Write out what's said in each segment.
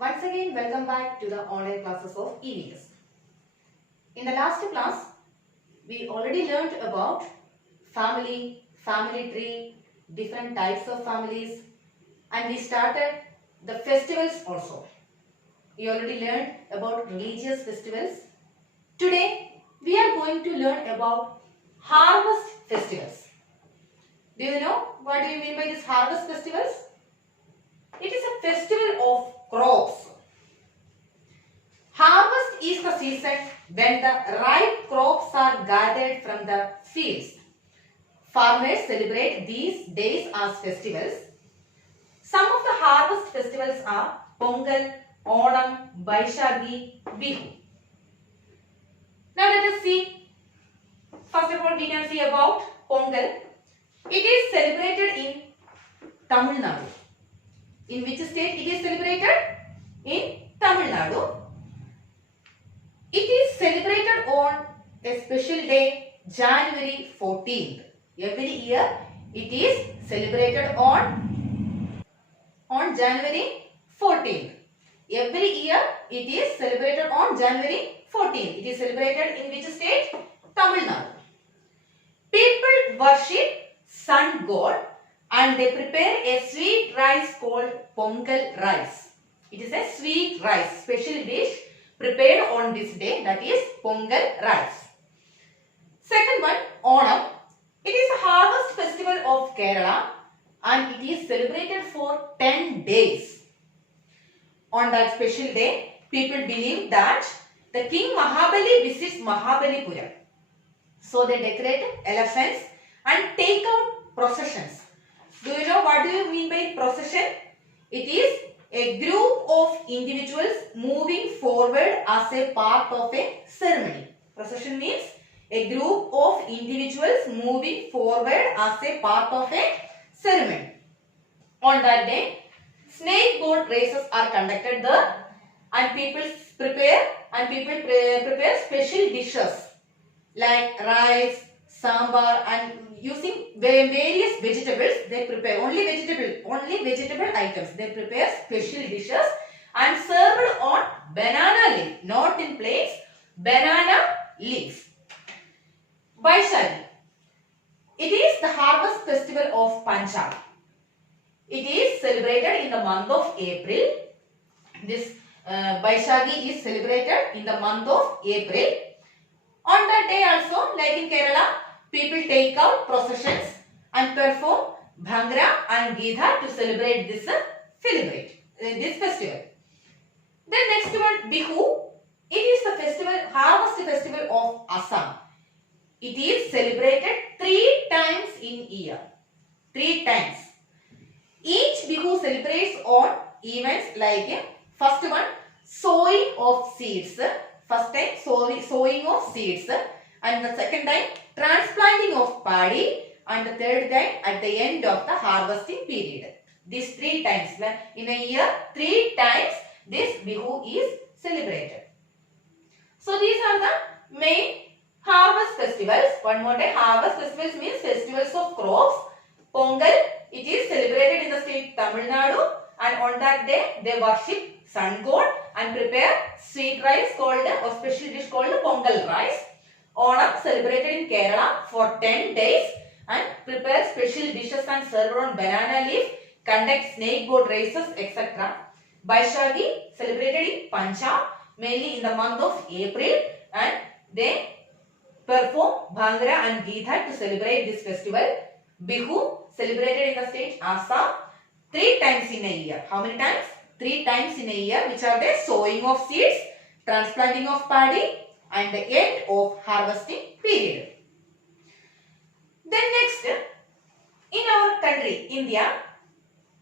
Once again, welcome back to the online classes of EVS. In the last class, we already learned about family, family tree, different types of families, and we started the festivals also. We already learned about religious festivals. Today, we are going to learn about harvest festivals. Do you know what do you mean by these harvest festivals? It is a festival of crops. Harvest is the season when the ripe crops are gathered from the fields. Farmers celebrate these days as festivals. Some of the harvest festivals are Pongal, Onam, Baishagi, Bihu. Now let us see. First of all, we can see about Pongal. It is celebrated in Tamil Nadu. In which state it is celebrated? In Tamil Nadu. It is celebrated on a special day, January 14th. Every year it is celebrated on January 14th. Every year it is celebrated on January 14th. It is celebrated in which state? Tamil Nadu. People worship sun god and they prepare a sweet rice called Pongal rice. It is a sweet rice, special dish prepared on this day, that is Pongal rice. Second one, Onam. It is a harvest festival of Kerala and it is celebrated for 10 days. On that special day, people believe that the king Mahabali visits Mahabalipuram. So they decorate elephants and take out processions. Do you know what do you mean by procession? It is a group of individuals moving forward as a part of a ceremony. Procession means a group of individuals moving forward as a part of a ceremony. On that day, snake boat races are conducted there and people prepare special dishes like rice, sambar, and using various vegetables. They prepare only vegetable items. They prepare special dishes and served on banana leaf, not in plates, banana leaves. Baishagi. It is the harvest festival of Punjab. It is celebrated in the month of April. This Baishagi is celebrated in the month of April. On that day also, like in Kerala, people take out processions and perform Bhangra and Gita to celebrate this festival. Then next one, Bihu. It is the harvest festival of Assam. It is celebrated 3 times in year. 3 times. Each Bihu celebrates on events like first one, sowing of seeds. First time sowing of seeds, and the second time transplanting of paddy, and the third time at the end of the harvesting period. These 3 times in a year, 3 times this Bihu is celebrated. So these are the main harvest festivals. One more time, harvest festivals means festivals of crops. Pongal, it is celebrated in the state Tamil Nadu, and on that day they worship sun god and prepare sweet rice called or special dish called Pongal rice. Onam celebrated in Kerala for 10 days and prepare special dishes and serve on banana leaf, conduct snake boat races, etc. Baishagi celebrated in Punjab mainly in the month of April and they perform Bhangra and Gita to celebrate this festival. Bihu celebrated in the state Assam 3 times in a year. How many times? 3 times in a year, which are the sowing of seeds, transplanting of paddy, and the end of harvesting period. Then next, in our country, India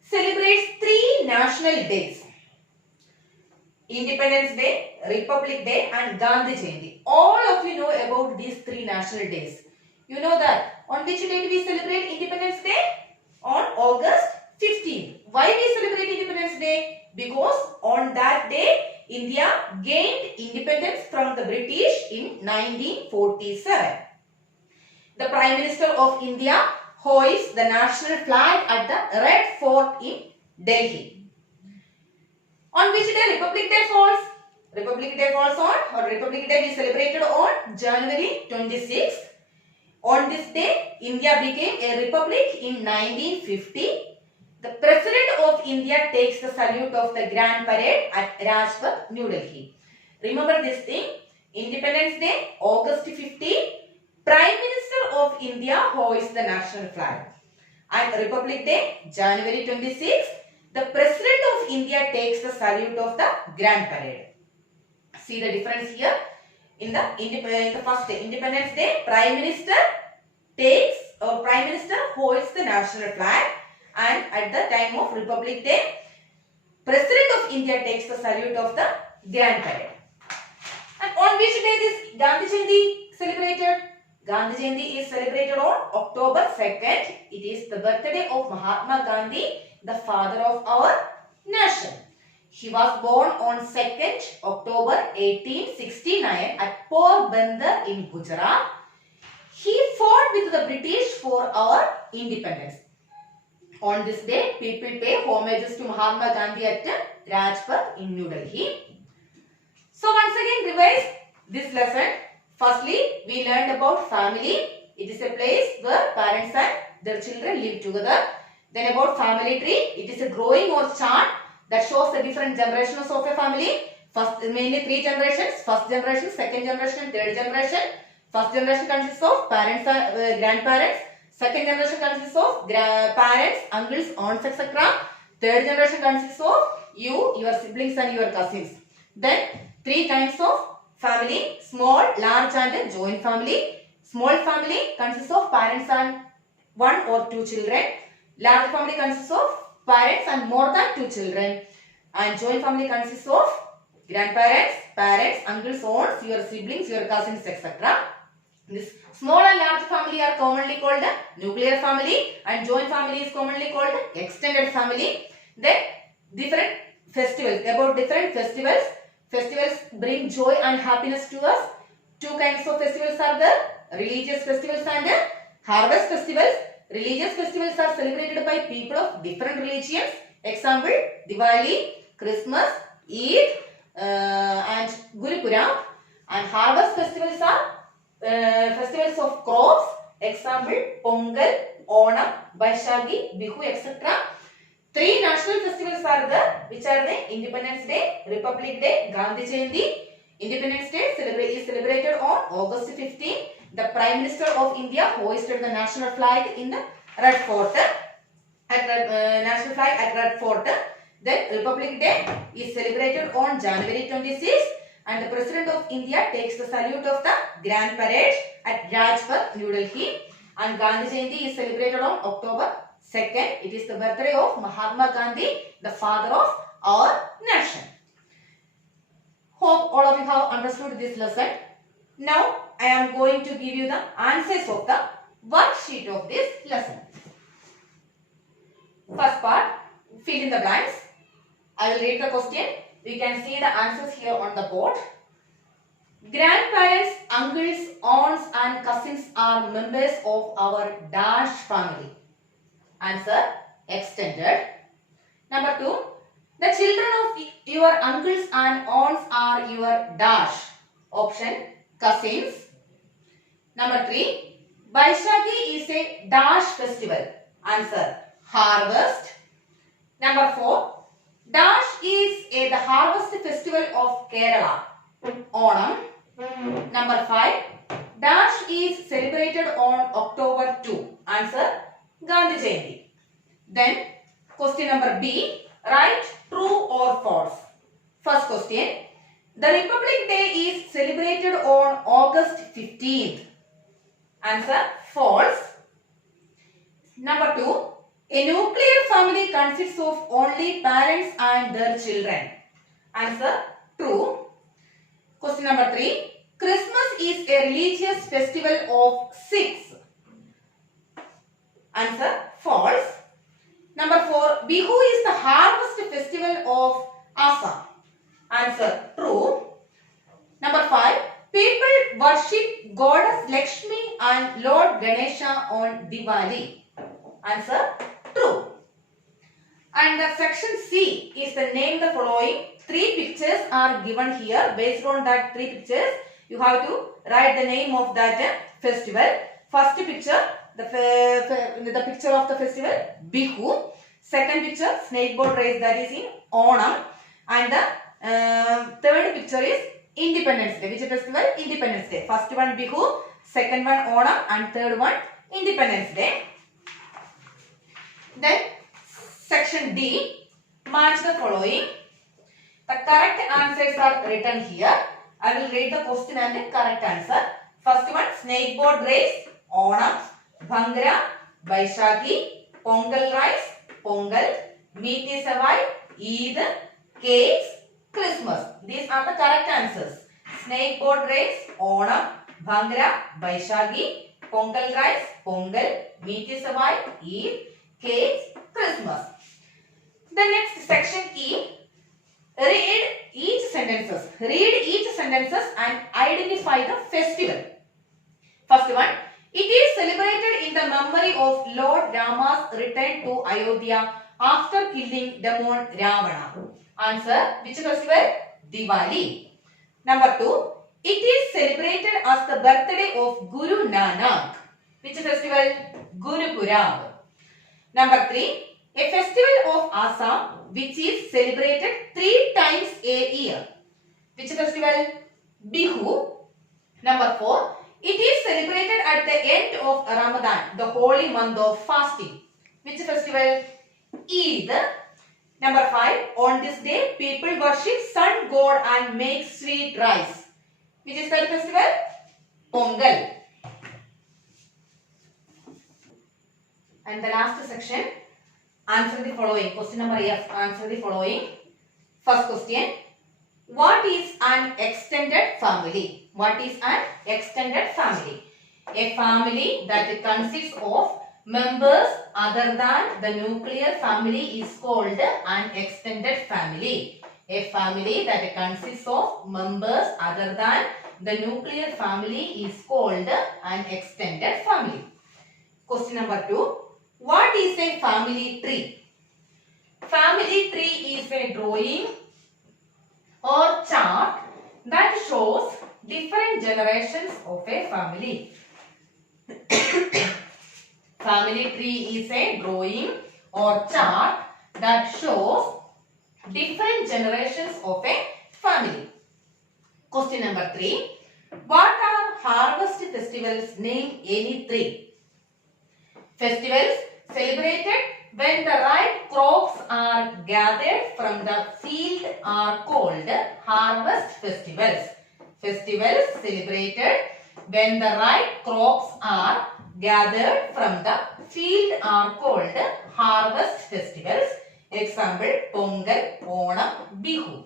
celebrates 3 national days. Independence Day, Republic Day, and Gandhi Jayanti. All of you know about these 3 national days. You know that. On which date we celebrate Independence Day? On August 15th. Why we celebrate Independence Day? Because on that day, India gained independence from the British in 1947. The Prime Minister of India hoists the national flag at the Red Fort in Delhi. On which which day Republic Day falls? Republic Day falls on, or Republic Day is celebrated on January 26th. On this day, India became a republic in 1950. The President of India takes the salute of the Grand Parade at Rajpath, New Delhi. Remember this thing. Independence Day, August 15. Prime Minister of India hoists the national flag. And Republic Day, January 26th. The President of India takes the salute of the Grand Parade. See the difference here. In the first day, Independence Day, Prime Minister hoists the national flag, and at the time of Republic Day, President of India takes the salute of the Grand Parade. And on which day this Gandhi Jayanti celebrated? Gandhi Jayanti is celebrated on October 2nd. It is the birthday of Mahatma Gandhi, the father of our nation. He was born on 2nd October 1869 at Porbandar in Gujarat. He fought with the British for our independence. On this day, people pay homages to Mahatma Gandhi at Rajpath in New Delhi. So once again revise this lesson. Firstly, we learned about family. It is a place where parents and their children live together. Then about family tree. It is a growing or chart that shows the different generations of a family. First, mainly 3 generations. First generation, second generation, third generation. First generation consists of parents and grandparents. Second generation consists of parents, uncles, aunts, etc. Third generation consists of you, your siblings and your cousins. Then 3 kinds of family: small, large and joint family. Small family consists of parents and 1 or 2 children. Large family consists of parents and more than 2 children. And joint family consists of grandparents, parents, uncles, aunts, your siblings, your cousins, etc. This small and large family are commonly called nuclear family, and joint family is commonly called extended family. Then different festivals. About different festivals. Festivals bring joy and happiness to us. 2 kinds of festivals are there: religious festivals and harvest festivals. Religious festivals are celebrated by people of different religions. Example: Diwali, Christmas, Eid, and Guru Puram. And harvest festivals are festivals of crops. Example: Pongal, Onam, Baishagi, Bihu, etc. 3 national festivals are there, which are the Independence Day, Republic Day, Gandhi Jayanti. Independence Day is celebrated on August 15. The Prime Minister of India hoisted the national flag in the Red Fort. National flag at Red Fort. Then Republic Day is celebrated on January 26th, and the President of India takes the salute of the Grand Parade at Rajpath, New Delhi. And Gandhi Jayanti is celebrated on October 2nd. It is the birthday of Mahatma Gandhi, the father of our nation. Hope all of you have understood this lesson. Now I am going to give you the answers of the worksheet of this lesson. First part, fill in the blanks. I will read the question. We can see the answers here on the board. Grandparents, uncles, aunts and cousins are members of our dash family. Answer: extended. Number 2. The children of your uncles and aunts are your dash. Option: cousins. Number 3. Baishagi is a dash festival. Answer: harvest. Number 4. Dash is the harvest festival of Kerala. Onam. Number 5. Dash is celebrated on October 2. Answer: Gandhi Jayanti. Then question number B. Write true or false. First question. The Republic Day is celebrated on August 15th. Answer: false. Number 2. A nuclear family consists of only parents and their children. Answer: true. Question number 3. Christmas is a religious festival of Sikhs. Answer: false. Number 4. Bihu is the harvest festival of Assam. Answer: true. Number 5. People worship Goddess Lakshmi and Lord Ganesha on Diwali. Answer: true. And the section C is the name the following. 3 pictures are given here. Based on that 3 pictures, you have to write the name of that festival. First picture, the picture of the festival, Bihu. Second picture, snakeboard race, that is in Onam. And the third picture is Independence Day. Which festival? Independence Day. First one Bihu, second one Onam, and third one Independence Day. Then section D, match the following. The correct answers are written here. I will read the question and the correct answer. First one, snakeboard race, Onam, Bhangra, Vaishakhi, Pongal rice, Pongal, Meeti Savai, Eid, cakes, Christmas. These are the correct answers. Snakeboard race, Onam, Bhangra, Vaishakhi, Pongal rice, Pongal, Meeti Savai, Eid, cakes, Christmas. The next section E. Read each sentences. Read each sentences and identify the festival. First one. It is celebrated in the memory of Lord Rama's return to Ayodhya after killing demon Ravana. Answer. Which festival? Diwali. Number 2. It is celebrated as the birthday of Guru Nanak. Which festival? Guru Purab. Number 3. A festival of Assam which is celebrated 3 times a year. Which festival? Bihu. Number 4. It is celebrated at the end of Ramadan, the holy month of fasting. Which festival? Eid. Number 5. On this day, people worship sun god and make sweet rice. Which is that festival? Pongal. And the last section, answer the following. Question number F, answer the following. First question, what is an extended family? What is an extended family? A family that consists of members other than the nuclear family is called an extended family. A family that consists of members other than the nuclear family is called an extended family. Question number 2. What is a family tree? Family tree is a drawing or chart that shows different generations of a family. Family tree is a drawing or chart that shows different generations of a family. Question number 3. What are harvest festivals? Name any 3. Festivals celebrated when the ripe crops are gathered from the field are called harvest festivals. Festivals celebrated when the ripe crops are gathered from the field are called harvest festivals. Example, Pongal, Onam, Bihu.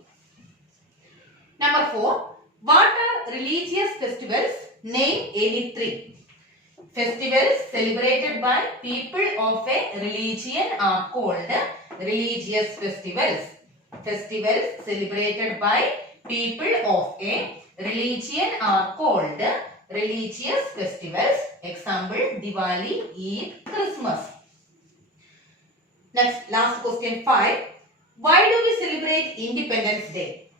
Number 4. What are religious festivals? Name any 3. Festivals celebrated by people of a religion are called religious festivals. Festivals celebrated by people of a religion are called religious festivals. Example, Diwali, Eid, Christmas. Next, last question 5. Why do we celebrate Independence Day?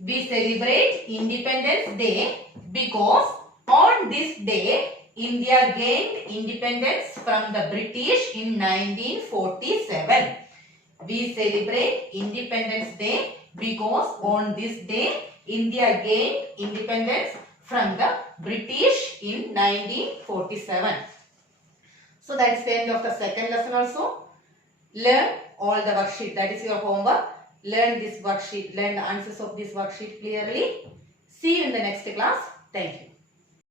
We celebrate Independence Day because on this day, India gained independence from the British in 1947. We celebrate Independence Day because on this day, India gained independence from the British in 1947. So that's the end of the second lesson also. Learn all the worksheet. That is your homework. Learn this worksheet. Learn the answers of this worksheet clearly. See you in the next class. Thank you.